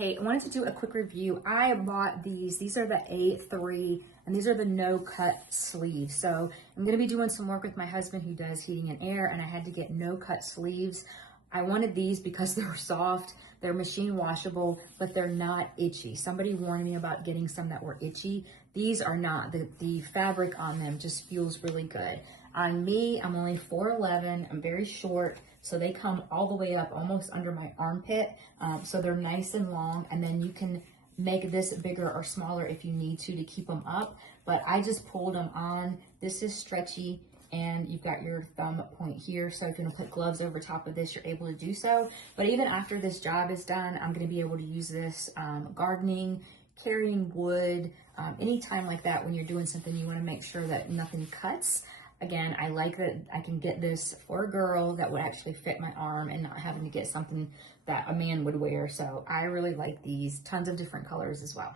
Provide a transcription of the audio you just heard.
Hey, I wanted to do a quick review. I bought these. These are the A3, and these are the no-cut sleeves. So I'm gonna be doing some work with my husband who does heating and air, and I had to get no-cut sleeves. I wanted these because they're soft, they're machine washable, but they're not itchy. Somebody warned me about getting some that were itchy. These are not. The fabric on them just feels really good. On me, I'm only 4'11", I'm very short, so they come all the way up almost under my armpit. So they're nice and long, and then you can make this bigger or smaller if you need to keep them up. But I just pulled them on. This is stretchy, and you've got your thumb point here. So if you're gonna put gloves over top of this, you're able to do so. But even after this job is done, I'm gonna be able to use this gardening, carrying wood, anytime like that when you're doing something you wanna make sure that nothing cuts. Again, I like that I can get this for a girl that would actually fit my arm and not having to get something that a man would wear. So I really like these, tons of different colors as well.